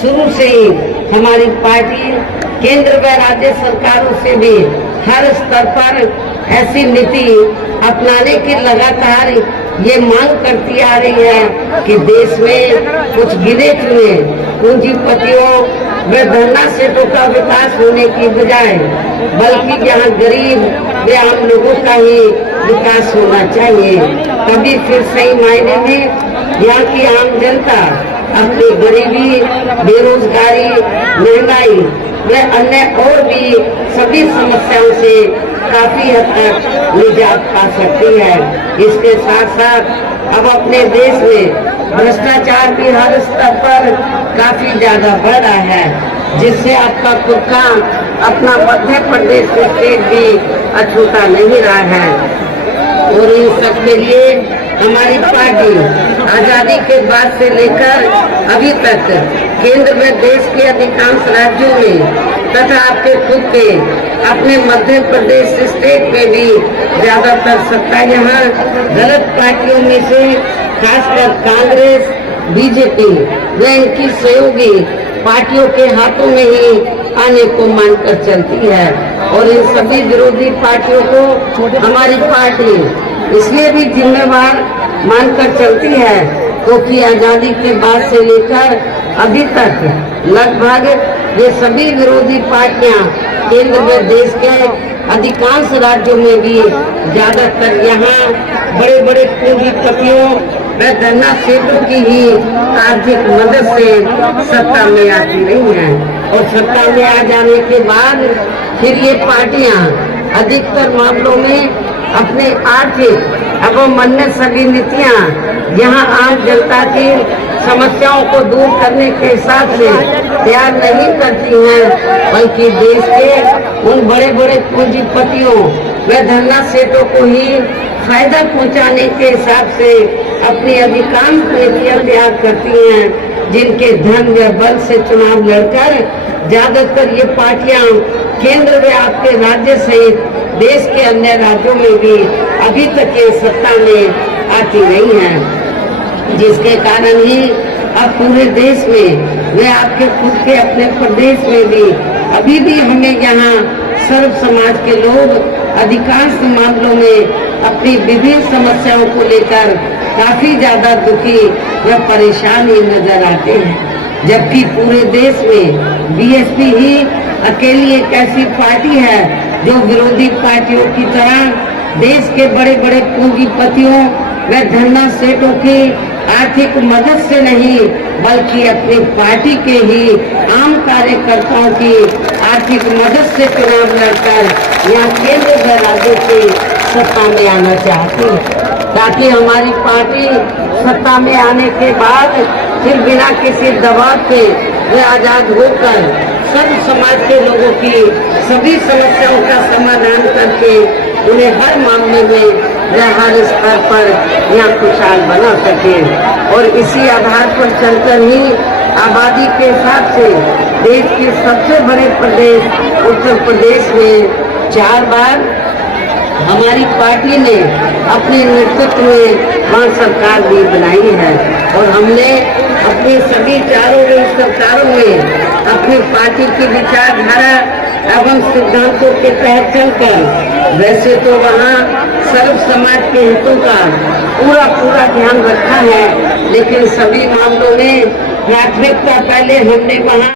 शुरू से ही हमारी पार्टी केंद्र व राज्य सरकारों से भी हर स्तर पर ऐसी नीति अपनाने की लगातार ये मांग करती आ रही है कि देश में कुछ गिने चुने पूंजीपतियों व धरना सेठों का विकास होने की बजाय बल्कि यहाँ गरीब व आम लोगों का ही विकास होना चाहिए। तभी फिर सही मायने में यहाँ की आम जनता अपनी गरीबी, बेरोजगारी, महंगाई व अन्य और भी सभी समस्याओं से काफी हद तक निजात पा सकती है। इसके साथ साथ अब अपने देश में भ्रष्टाचार भी हर स्तर पर काफी ज्यादा बढ़ रहा है, जिससे आपका खुद का अपना मध्य प्रदेश स्टेट भी अछूता नहीं रहा है। और इन सब के लिए हमारी पार्टी आजादी के बाद से लेकर अभी तक केंद्र में देश के अधिकांश राज्यों में तथा आपके खुद के अपने मध्य प्रदेश स्टेट में भी ज्यादातर सत्ता यहाँ गलत पार्टियों में से खासकर कांग्रेस, बीजेपी व इनकी सहयोगी पार्टियों के हाथों में ही आने को मानकर चलती है। और इन सभी विरोधी पार्टियों को हमारी पार्टी इसलिए भी जिम्मेवार मानकर चलती है क्योंकि आजादी के बाद से लेकर अभी तक लगभग ये सभी विरोधी पार्टियां केंद्र में देश के अधिकांश राज्यों में भी ज्यादातर यहाँ बड़े बड़े पूंजीपतियों व धरना सेठों की ही आर्थिक मदद से सत्ता में आती रही हैं। और सत्ता में आ जाने के बाद फिर ये पार्टियां अधिकतर मामलों में अपने आर्थिक अवमन्य सभी नीतियां यहाँ आम जनता की समस्याओं को दूर करने के हिसाब से तैयार नहीं करती हैं, बल्कि देश के उन बड़े बड़े पूंजीपतियों व धरना सेठों को ही फायदा पहुंचाने के हिसाब से अपनी अधिकांश नीतियां तैयार करती हैं, जिनके धन व बल से चुनाव लड़कर ज्यादातर ये पार्टियां केंद्र व आपके राज्य सहित देश के अन्य राज्यों में भी अभी तक ये सत्ता में आती नहीं है, जिसके कारण ही अब पूरे देश में व आपके खुद के अपने प्रदेश में भी अभी भी हमें यहाँ सर्व समाज के लोग अधिकांश मामलों में अपनी विभिन्न समस्याओं को लेकर काफी ज्यादा दुखी व परेशान ही नजर आते हैं। जबकि पूरे देश में बीएसपी ही अकेली एक ऐसी पार्टी है जो विरोधी पार्टियों की तरह देश के बड़े बड़े पूंजीपतियों व धरना सेठों की आर्थिक मदद से नहीं बल्कि अपनी पार्टी के ही आम कार्यकर्ताओं की आर्थिक मदद से चुनाव लड़कर यहाँ केंद्र व राज्य से सत्ता में आना चाहती है, ताकि हमारी पार्टी सत्ता में आने के बाद फिर बिना किसी दबाव के वे आजाद होकर सर्व समाज के लोगों की सभी समस्याओं का समाधान करके उन्हें हर मामले में व हर स्तर पर यहाँ खुशहाल बना सके। और इसी आधार पर चलकर ही आबादी के हिसाब से देश के सबसे बड़े प्रदेश उत्तर प्रदेश में 4 बार हमारी पार्टी ने अपने नेतृत्व में वहाँ सरकार भी बनाई है। और हमने अपनी सभी चारों सरकारों में अपनी पार्टी की विचारधारा एवं सिद्धांतों के तहत चलकर वैसे तो वहाँ सर्व समाज के हितों का पूरा ध्यान रखा है, लेकिन सभी मामलों में प्राथमिकता पहले हमने वहाँ